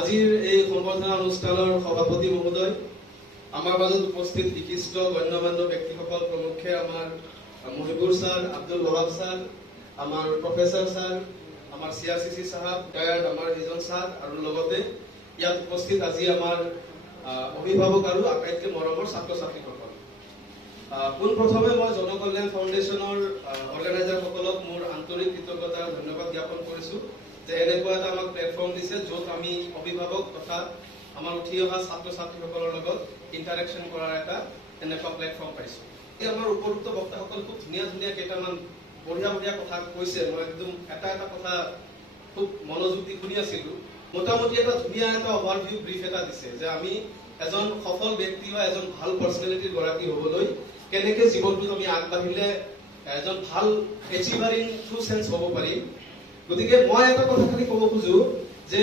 আজিৰ এই সম্বৰ্ধনা অনুষ্ঠানৰ সভাপতি মহোদয়, আমাৰ মাজত উপস্থিত বিশিষ্ট গণ্যমান্য ব্যক্তিসকল প্ৰমুখ্যে আমাৰ মহিবুৰ ছাৰ, আব্দুল ওহাব ছাৰ, আমাৰ প্ৰফেসৰ ছাৰ, আমাৰ চিআৰচিচি সাহেব, টায়াৰ্ড আমাৰ ৰিজন ছাৰ আৰু লগতে ইয়াত উপস্থিত আজি আমাৰ অভিভাৱক আৰু আটাইতকৈ মৰমৰ ছাত্ৰ ছাত্ৰীসকল। পোনপ্ৰথমে মই জনকল্যাণ ফাউণ্ডেশ্যনৰ অৰ্গেনাইজাৰসকলক মোৰ আন্তৰিক কৃতজ্ঞতা ধন্যবাদ জ্ঞাপন কৰিছো যে এনেকুৱা এটা আমাক প্লেটফৰ্ম দিছে য'ত আমি অভিভাৱক তথা আমাৰ উঠি অহা ছাত্ৰ ছাত্ৰীসকলৰ লগত ইণ্টাৰেকশ্যন কৰাৰ এটা এনেকুৱা প্লেটফৰ্ম পাইছো। এই আমাৰ উপযুক্ত বক্তাসকল খুব ধুনীয়া ধুনীয়া কেইটামান বঢ়িয়া বঢ়িয়া কথা কৈছে। মই একদম এটা এটা কথা খুব মনোযোগ দি শুনি আছিলো। মোটামুটি এটা ধুনীয়া এটা অভাৰভিউ ব্ৰিফ এটা দিছে যে আমি এজন সফল ব্যক্তি বা এজন ভাল পাৰ্চনেলিটিৰ গৰাকী হ'বলৈ কেনেকে জীৱনটোত আমি আগবাঢ়িলে এজন ভাল এচিভাৰ ইন ট্ৰু চেন্স হ'ব পাৰিম। গতিকে মই এটা কথা খালি ক'ব খোজো যে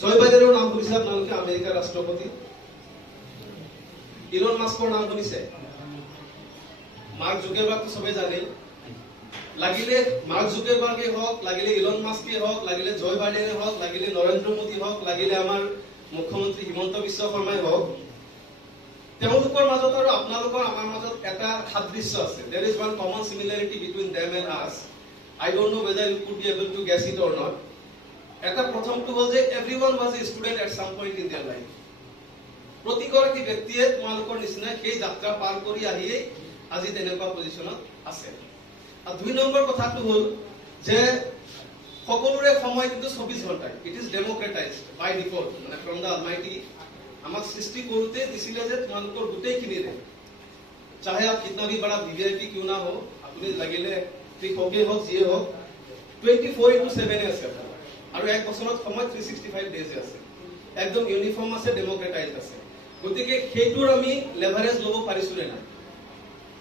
জয় বাইডেনৰ নাম শুনিছে আপোনালোকে, আমেৰিকাৰ ৰাষ্ট্ৰপতি। ইলন মাস্কৰ নাম শুনিছে, মাৰ্ক জুকাৰবাৰ্গটো চবে জানে। লাগিলে মাৰ্ক জুকাৰবাৰ্গে হওক, লাগিলে ইলন মাস্কে হওক, লাগিলে জয় বাইডেনে হওক, লাগিলে নৰেন্দ্ৰ মোদী হওক, লাগিলে আমাৰ মুখ্যমন্ত্ৰী হিমন্ত বিশ্ব শৰ্মাই হওক, তেওঁলোকৰ মাজত আৰু আপোনালোকৰ আমাৰ মাজত এটা সাদৃশ্য আছে। There is one common similarity between them and us. I don't know whether you could be able to guess it or not. এটা প্ৰথমটো হ'ল যে everyone was a student at some point in their life. প্ৰতিগৰাকী ব্যক্তিয়ে তোমালোকৰ নিচিনা সেই যাত্ৰা পাৰ কৰি আহিয়ে আজি তেনেকুৱা পজিশ্যনত আছে। আৰু দুই নম্বৰ কথাটো হ'ল যে সকলোৰে সময় কিন্তু 24 ঘণ্টাই। ইট ইজ ডেমক্ৰেটাইজড বাই ডিফল্ট, মানে ফ্ৰম দ্য অলমাইটি আমাক সৃষ্টি কৰোঁতে দিছিলে যে তোমালোকৰ গোটেইখিনিৰে, চাহে আপ কিতনা ভি বড়া ভিভিআইপি কিয় না হো, আপুনি লাগিলে কৃষকেই হওক যিয়ে হওক, 24/7 আছে আৰু এক বছৰত সময় 365 ডেজ আছে। একদম ইউনিফৰ্ম আছে, ডেমক্ৰেটাইজ আছে। গতিকে সেইটোৰ আমি লেভাৰেজ ল'ব পাৰিছো নে নাই?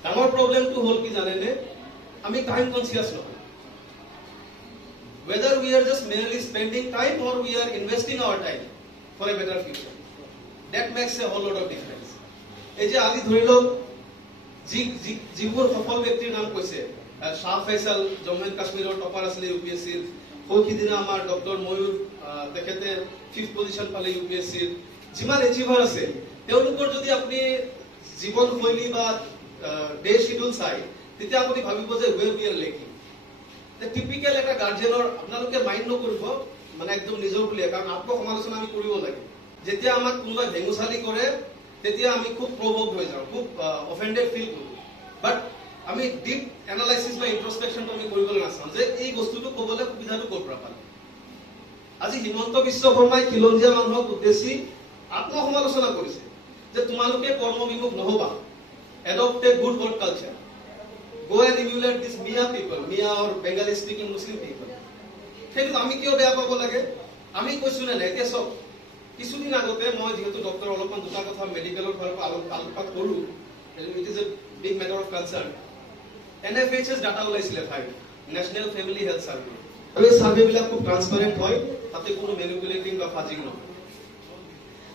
ডাঙৰ প্ৰব্লেমটো হ'ল কি জানেনে, আমি টাইম কনচিয়াছ নহয়। Whether we are just merely spending time or we are investing our time for a better future, that makes a whole lot of difference. এই যে আজি ধৰি লওক যিবোৰ সফল ব্যক্তিৰ নাম কৈছে, শাহ ফেইছাল জম্মু এণ্ড কাশ্মীৰৰ টপাৰ আছিলে ইউপিএছচিৰ, সৌখিদিনা আমাৰ ডক্টৰ ময়ূৰ, তেখেতে 5th পজিশ্যন পালে ইউপিএছচিৰ। যিমান এচিভাৰ আছে তেওঁলোকৰ যদি আপুনি জীৱনশৈলী বা ডে শিডিউল চাই, তেতিয়া আপুনি ভাবিব যে where we are lacking. Typical এটা গাৰ্জেনৰ আপোনালোকে মাইণ্ড নকৰিব, মানে একদম নিজৰ বুলিয়ে, কাৰণ আত্মসমালোচনা আমি কৰিব লাগে। যেতিয়া আমাক কোনোবাই ভেঙুচালি কৰে তেতিয়া আমি খুব প্ৰভোক হৈ যাওঁ, খুব অফেণ্ডেড ফিল কৰোঁ। বাট আমি ডিপ এনালাইচিছ বা ইন্ট্ৰস্পেকশ্যনটো আমি কৰিবলৈ নাচাওঁ যে এই বস্তুটো ক'বলৈ সুবিধাটো ক'ৰ পৰা পালে। আজি হিমন্ত বিশ্ব শৰ্মাই খিলঞ্জীয়া মানুহক উদ্দেশ্যি আত্মসমালোচনা কৰিছে যে তোমালোকে কৰ্মবিমুখ নহবা, adopt a good work culture, go and emulate this Mia people, Mia or Bengali speaking Muslim people. সেইটো আমি কিয় বেয়া পাব লাগে? আমি কৈছো নে নাই? এতিয়া চব কিছুদিন আগতে মই যেহেতু ডক্টৰ অলপমান দুটা কথা মেডিকেলৰ ফালৰ পৰা আলোকপাত কৰো, it is a big matter of concerned. NFHS data ওলাইছিলে 5 নেশ্যনেল ফেমিলি হেল্থ সাৰ্ভে। আৰু এই সাৰ্ভেবিলাক খুব ট্ৰান্সপাৰেণ্ট হয়, তাতে কোনো মেনিপুলেটিং বা ফাজিং নহয়।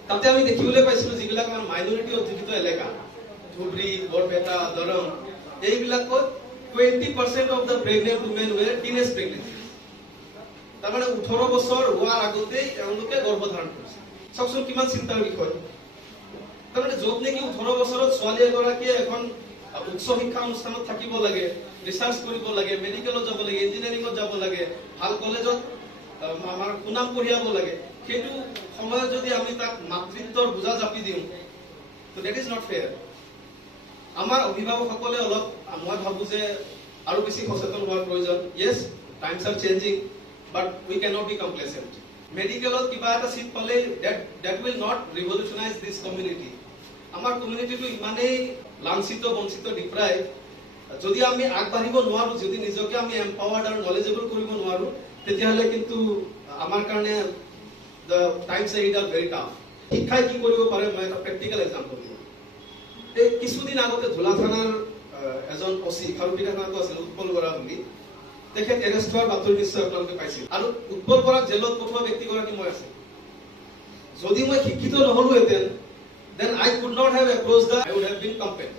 তাতে আমি দেখিবলৈ পাইছিলো যিবিলাক আমাৰ মাইনৰিটি অধ্যুষিত এলেকা, ধুবুৰী, বৰপেটা, দৰং, এইবিলাকত 20% of the pregnant women were teenage pregnant. তাৰমানে 18 বছৰ হোৱাৰ আগতেই তেওঁলোকে গৰ্ভধাৰণ কৰিছে। চাওকচোন কিমান চিন্তাৰ বিষয়। তাৰমানে য'ত নেকি 18 বছৰত ছোৱালী এগৰাকীয়ে এখন উচ্চ শিক্ষা অনুষ্ঠানত থাকিব লাগে, ৰিচাৰ্চ কৰিব লাগে, মেডিকেলত যাব লাগে, ইঞ্জিনিয়াৰিঙত যাব লাগে, ভাল কলেজত আমাৰ সুনাম কঢ়িয়াব লাগে, সেইটো সময়ত যদি আমি তাক মাতৃত্বৰ বোজা জাপি দিওঁ, তো ডেট ইজ নট ফেয়াৰ। আমাৰ অভিভাৱকসকলে অলপ, মই ভাবো যে আৰু বেছি সচেতন হোৱাৰ প্ৰয়োজন। Yes, times are changing, but we cannot be complacent. মেডিকেলত কিবা এটা চিট পালে that will not revolutionize this community. আমাৰ কমিউনিটিটো ইমানেই লাঞ্ছিত, বঞ্চিত, ডিপ্ৰাইভ। যদি আমি আগবাঢ়িব নোৱাৰো, যদি নিজকে আমি এম্পাৱাৰ্ড আৰু নলেজেবল কৰিব নোৱাৰো, তেতিয়াহ'লে কিন্তু আমাৰ কাৰণে the times R very tough. শিক্ষাই কি কৰিব পাৰে, মই এটা প্ৰেক্টিকেল এক্সাম্পল দিওঁ। এই কিছুদিন আগতে ধুলা থানাৰ এজন অচি, খাৰুপিঠা থানাতো আছিল, উৎপল বৰা বুলি, তেখেত এৰেষ্ট হোৱাৰ বাতৰি নিশ্চয় আপোনালোকে পাইছিল। আৰু উৎপল বৰাক জেলত পঠোৱা ব্যক্তিগৰাকী মই আছিলো। যদি মই শিক্ষিত নহলোহেঁতেন, then I could not have approached I would have been compelled.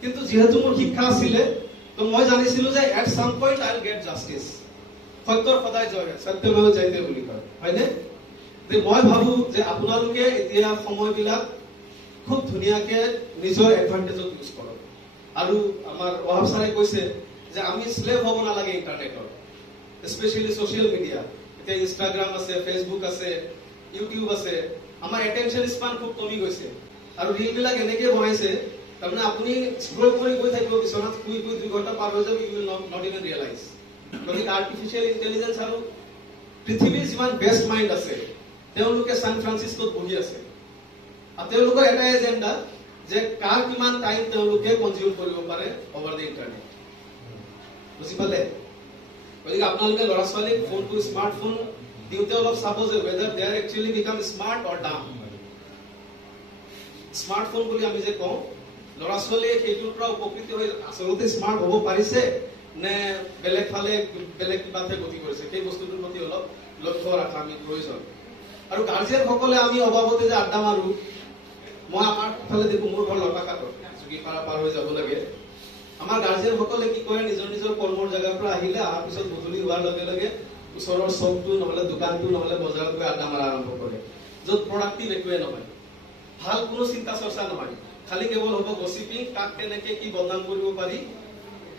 কিন্তু যেহেতু মোৰ শিক্ষা আছিলে, তো মই জানিছিলো যে at some point I will get justice. সত্যৰ সদায় জয় হয়, সত্যমেৱ জয়তে বুলি কয়, হয়নে? যে মই ভাবো যে আপোনালোকে এতিয়া সময়বিলাক খুব ধুনীয়াকে নিজৰ এডভান্টেজত ইউজ কৰক আৰু আমাৰ ওহাব ছাৰে কৈছে যে আমি স্লেভ হ'ব নালাগে ইন্টাৰনেটৰ স্পেশালি সোশ্যাল মিডিয়া এতিয়া ইনষ্টাগ্ৰাম আছে ফেসবুক আছে ইউটিউব আছে আমাৰ এটেনশন স্পান খুব কমি গৈছে আৰু ৰীল বিলাক এনেকৈ বনাইছে তাৰমানে আপুনি স্ক্ৰল কৰি গৈ থাকিব বিচনাত শুই শুই 2 ঘণ্টা পাৰ হৈ যাব you will not even realise গতিকে আৰ্টিফিচিয়েল ইন্টেলিজেন্স আৰু পৃথিৱীৰ যিমান বেষ্ট মাইণ্ড আছে তেওঁলোকে সান ফ্ৰান্সিস্কোত বহি আছে আৰু তেওঁলোকৰ এটা এজেন্ডা যে কাৰ কিমান টাইম তেওঁলোকে কনজিউম কৰিব পাৰে অভাৰ দ্য ইন্টাৰনেট বুজি পালে গতিকে আপোনালোকে ল'ৰা ছোৱালীক ফোনটো স্মাৰ্টফোন দিওঁতে অলপ চাব যে whether they are actually become smart or dumb smartphone বুলি আমি যে কওঁ ল'ৰা ছোৱালীয়ে সেইটোৰ পৰা উপকৃত হৈ আচলতে স্মাৰ্ট হ'ব পাৰিছে নে বেলেগ ফালে বেলেগ কিবাতে গতি কৰিছে সেই বস্তুটোৰ প্ৰতি অলপ লক্ষ্য ৰাখা আমি প্ৰয়োজন আৰু গাৰ্জিয়ান সকলে আমি অভাৱতে যে আড্ডা মাৰো মই আমাৰ ফালে দেখো মোৰ ঘৰ লটাকাত চুকি পাৰ হৈ যাব লাগে আমাৰ গাৰ্জিয়ান সকলে কি কৰে নিজৰ নিজৰ কৰ্মৰ জায়গাৰ পৰা আহিলে আহাৰ পিছত গধূলি হোৱাৰ লগে লগে ওচৰৰ চকটো নহলে দোকানটো নহলে বজাৰত গৈ আড্ডা মাৰা আৰম্ভ কৰে য'ত প্ৰডাক্টিভ একোৱে নহয় ভাল কোনো চিন্তা চৰ্চা নহয় খালি কেৱল হ'ব গসিপিং কাক কেনেকে কি বদনাম কৰিব পাৰি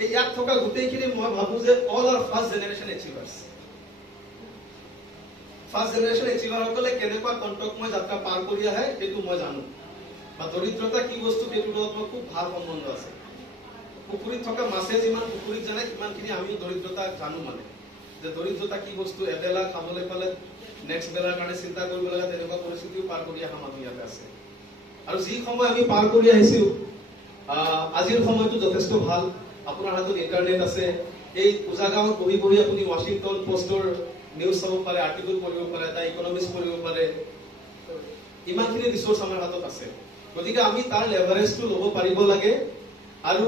এই ইয়াত থকা গোটেইখিনি মই ভাবো যে all R first generation achievers first generation achiever সকলে কেনেকুৱা কণ্টকময় যাত্ৰা পাৰ কৰি আহে সেইটো মই জানো বা দৰিদ্ৰতা কি বস্তু সেইটোৰ লগত মোৰ খুব ভাল সম্বন্ধ আছে পুখুৰীত থকা মাছে যিমান পুখুৰীত জানে সিমানখিনি আমি দৰিদ্ৰতা জানো মানে যে দৰিদ্ৰতা কি বস্তু এবেলা খাবলৈ পালে নেক্সট বেলাৰ কাৰণে চিন্তা কৰিব লগা তেনেকুৱা পৰিস্থিতিও পাৰ কৰি অহা মানুহ ইয়াতে আছে আৰু যি সময় আমি পাৰ কৰি আহিছো আজিৰ সময়টো যথেষ্ট ভাল আপোনাৰ হাতত ইন্টাৰনেট আছে এই পূজাগাঁৱত বহি বহি আপুনি ৱাশ্বিংটন পোষ্টৰ নিউজ চাব পাৰে আৰ্টিকল পঢ়িব পাৰে দা ইকনমিক্স পঢ়িব পাৰে ইমানখিনি ৰিসোৰ্স আমাৰ হাতত আছে গতিকে আমি তাৰ লেভাৰেজটো ল'ব পাৰিব লাগে আৰু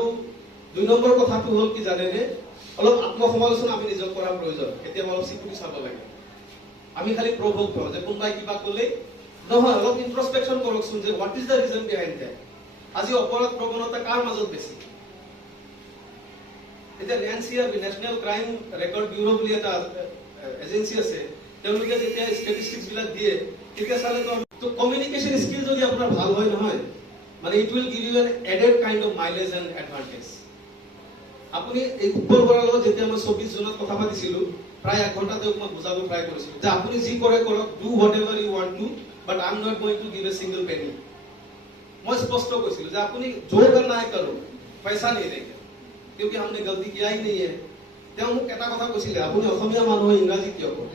2 নম্বৰ কথাটো হ'ল কি জানেনে অলপ আত্মসমালোচনা আমি নিজক কৰাৰ প্ৰয়োজন কেতিয়াবা অলপ চিকুটি চাব লাগে আমি খালি প্ৰভোগ কৰোঁ যে কোনোবাই কিবা ক'লে নহয় অলপ ইন্ট্ৰস্পেকশন কৰকচোন যে what is the reason behind that আজি অপৰাধ প্ৰৱণতা কাৰ মাজত বেছি এতিয়া NCR national crime record bureau বুলি এটা এজেন্সি আছে তেওঁলোকে যেতিয়া ষ্টেটিষ্টিক্স বিলাক দিয়ে তেতিয়া চালে তো কমিউনিকেশ্যন স্কিল যদি আপোনাৰ ভাল হয় নহয় মানে it will give you an added kind of mileage and advantage আপুনি এই উত্তৰ বৰাৰ লগত যেতিয়া মই 24 জুনত কথা পাতিছিলো প্ৰায় 1 ঘণ্টা তেওঁক মই বুজাব ট্ৰাই কৰিছিলো যে আপুনি যি কৰে কৰক do whatever you want to but I am not going to give a single penny মই স্পষ্ট কৈছিলো যে আপুনি जो करना है करो पैसा नहीं देंगे क्योंकि हमने गलती किया ही नहीं है তেওঁ মোক এটা কথা কৈছিলে আপুনি অসমীয়া মানুহ ইংৰাজী কিয় কয়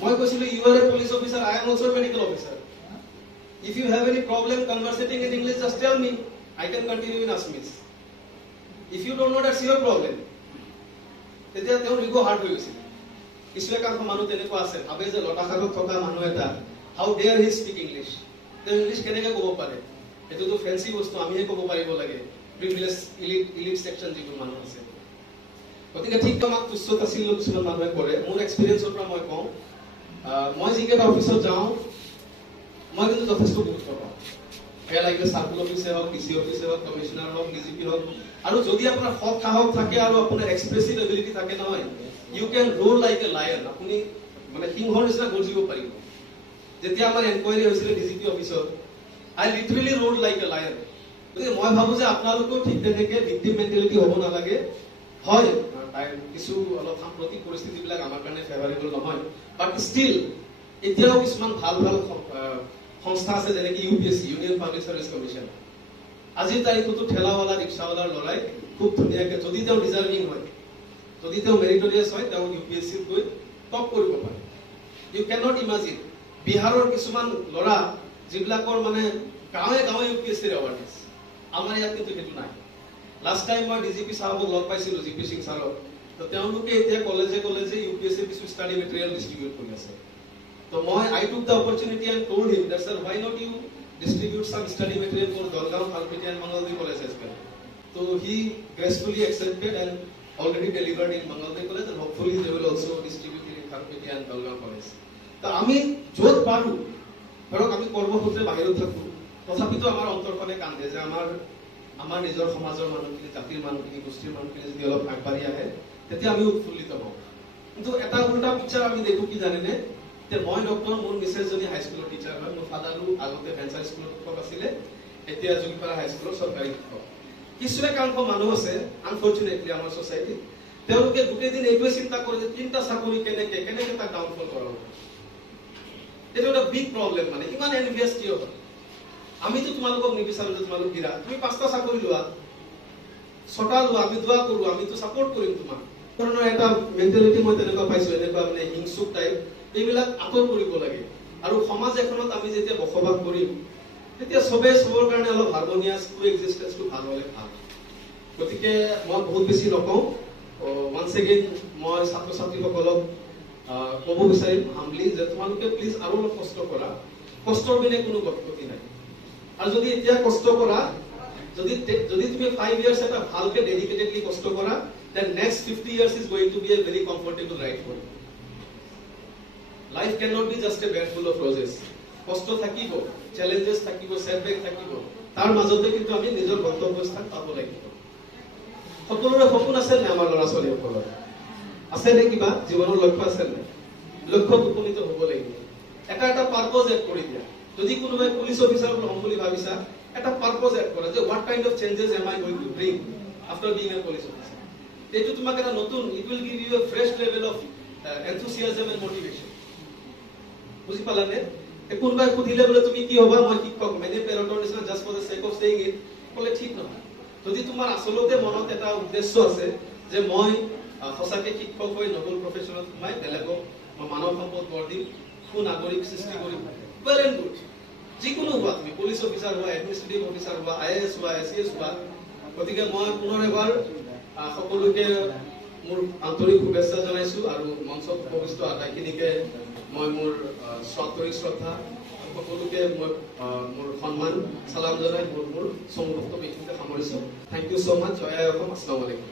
মই কৈছিলো you are a police officer I am also a medical officer if you have any problem conversating in English just tell me I can continue in Assamese if you don't know that's your problem তেতিয়া তেওঁ ৰিগো hard হৈ গৈছিল কিছু একাংশ মানুহ তেনেকুৱা আছে ভাবে যে লটাখাগত থকা মানুহ এটা হাউ ডেয়াৰ হি স্পিক ইংলিশ তেওঁ ইংলিশ কেনেকৈ ক'ব পাৰে এটোতো ফেন্সি বস্তু আমিহে ক'ব পাৰিব লাগে প্ৰিভিলেজ ইলিট সেকশন যিবোৰ মানুহ আছে গতিকে ঠিক আমাক তুচ্ছতাশীল কিছুমান মানুহে কৰে মোৰ এক্সপিৰিয়েঞ্চৰ পৰা মই কওঁ মই যিকেইটা অফিচত যাওঁ মই কিন্তু যথেষ্ট গুৰুত্ব পাওঁ সেয়া লাগিলে চাৰ্কুল অফিচে হওক ডিচি অফিচে হওক কমিশনাৰ হওক ডিজিপি হওক আৰু যদি আপোনাৰ সৎ সাহস থাকে আৰু আপোনাৰ এক্সপ্ৰেছিভ এবিলিটি থাকে নহয় you can roar like a lion আপুনি মানে সিংহৰ নিচিনা গৰ্জিব পাৰিব যেতিয়া আমাৰ এনকোয়াৰি হৈছিলে ডিজিপি অফিচত I literally roll like a lion গতিকে মই ভাবো যে আপোনালোকেও ঠিক তেনেকৈ ভিক্টিম মেণ্টেলিটি হ'ব নালাগে হয় কিছু অলপ সাম্প্ৰতিক পৰিস্থিতিবিলাক আমাৰ কাৰণে ফেভাৰেবল নহয় বাট ষ্টিল এতিয়াও কিছুমান ভাল ভাল সংস্থা আছে যেনেকৈ UPSC union public service commission আজিৰ তাৰিখতো ঠেলাৱালা ৰিক্সাৱালাৰ লৰাই খুব ধুনীয়াকৈ যদি তেওঁ ডিজাৰ্ভিং হয় যদি তেওঁ মেৰিটৰিয়াছ হয় তেওঁ UPSCত গৈ টপ কৰিব পাৰে ইউ কেন নট ইমাজিন বিহাৰৰ কিছুমান ল'ৰা যিবিলাকৰ মানে গাঁৱে গাঁৱে UPSCৰ এৱাৰনেছ আমাৰ ইয়াত কিন্তু সেইটো নাই লাষ্ট টাইম মই ডিজিপি সাহেবক লগ পাইছিলো জিপি সিং ছাৰক তো তেওঁলোকে এতিয়া কলেজে UPSC কিছু ষ্টাডি মেটেৰিয়েল ডিষ্ট্ৰিবিউট কৰি আছে তো মই I took the opportunity and told him that sir why not you distribute some study material for Dolgaon, Khalpiti and Mangaldi college as well so he gracefully accepted and already delivered in Mangaldi college and hopefully they will also distribute it in Khalpiti and Dolgaon college তো আমি য'ত পাৰো ধৰক আমি কৰ্মসূত্ৰে বাহিৰত থাকো তথাপিতো আমাৰ অন্তৰখনে কান্দে যে আমাৰ নিজৰ সমাজৰ মানুহখিনি জাতিৰ মানুহখিনি গোষ্ঠীৰ মানুহখিনি যদি অলপ আগবাঢ়ি আহে তেতিয়া আমি উৎফুল্লিত হওঁ কিন্তু এটা উল্টা পিকচাৰ আমি দেখো কি জানেনে তে মই ডক্টৰ মোৰ মিছেছজনী হাইস্কুলৰ টিচাৰ হয়, মোৰ ফাদাৰো আগতে ভেঞ্চাৰ স্কুলৰ শিক্ষক আছিলে, এতিয়া যোগীপাৰা হাইস্কুলৰ চৰকাৰী শিক্ষক। কিছু একাংশ মানুহ আছে আনফৰ্চুনেটলি আমাৰ ছ'চাইটিত, তেওঁলোকে গোটেই দিন এইটোৱে চিন্তা কৰে যে 3টা চাকৰি কেনেকে তাক ডাউনফল কৰাব। এইটো এটা বিগ প্ৰব্লেম, মানে ইমান এনভিয়াছ কিয় হয়? আমিতো তোমালোকক নিবিচাৰো যে তোমালোক গিৰা, তুমি 5টা চাকৰি লোৱা, 6টা লোৱা, আমি দোৱা কৰো, আমিতো ছাপোৰ্ট কৰিম তোমাক। ধৰণৰ এটা মেণ্টেলিটি মই তেনেকুৱা পাইছো, এনেকুৱা মানে হিংসুক টাইপ, এইবিলাক আঁতৰ কৰিব লাগে। আৰু সমাজ এখনত আমি যেতিয়া বসবাস কৰিম তেতিয়া চবে চবৰ কাৰণে অলপ হাৰমনিয়াছ কোএক্সিষ্টেন্সটো ভাল হ'লে ভাল। গতিকে মই বহুত বেছি নকওঁ, ওৱান্স এগেইন মই ছাত্ৰ ছাত্ৰীসকলক ক'ব বিচাৰিম হামলি যে তোমালোকে প্লিজ আৰু অলপ কষ্ট কৰা, কষ্টৰ বিনে কোনো গতি নাই। আৰু যদি এতিয়া কষ্ট কৰা, যদি তুমি 5 years এটা ভালকে ডেডিকেটেডলি কষ্ট কৰা, then next 50 years is going to be a very comfortable ride for you. Life cannot be just a bed full of roses. কষ্ট থাকিব, চ্যালেঞ্জেস থাকিব, সেটবেক থাকিব, তাৰ মাজতে কিন্তু আমি নিজৰ গন্তব্যস্থান পাব লাগিব। সকলোৰে সপোন আছে নে? আমাৰ ল'ৰা ছোৱালীসকলৰ আছে নে? কিবা জীৱনৰ লক্ষ্য আছে নে? লক্ষ্যত উপনীত হ'ব লাগিব। এটা পাৰপজ এড কৰি দিয়া। যদি কোনোবাই পুলিচ অফিচাৰ হ'ম বুলি ভাবিছা, এটা পাৰপজ এড কৰা যে what kind of changes am I going to bring after being a police officer. এইটো তোমাক এটা নতুন, it will give you a fresh level of enthusiasm and motivation. বুজি পালানে? কোনোবাই সুধিলে বোলে তুমি কি হবা, মই শিক্ষক, মেনে পেৰটৰ নিচিনা just for the sake of saying it ক'লে ঠিক নহয়। যদি তোমাৰ আচলতে মনত এটা উদ্দেশ্য আছে যে মই সঁচাকে শিক্ষক হৈ নতুন প্ৰফেশ্যনত সোমাই বেলেগক মানৱ সম্পদ গঢ় দিম, সুনাগৰিক সৃষ্টি কৰিম, ৱেল এণ্ড গুড। যিকোনো হোৱা, তুমি পুলিচ অফিচাৰ হোৱা, এডমিনিষ্ট্ৰেটিভ অফিচাৰ হোৱা, IAS হোৱা, SCS হোৱা। গতিকে মই পুনৰ এবাৰ সকলোকে মোৰ আন্তৰিক শুভেচ্ছা জনাইছো, আৰু মঞ্চত উপবিষ্ট আটাইখিনিকে মই মোৰ সত্তৰিক শ্ৰদ্ধা, সকলোকে মই মোৰ সন্মান চালাম জনাই মোৰ চমু বক্তব্য এইখিনিতে সামৰিছো। থেংক ইউ ছ' মাছ। জয় আই অসম। আসসালামু আলাইকুম।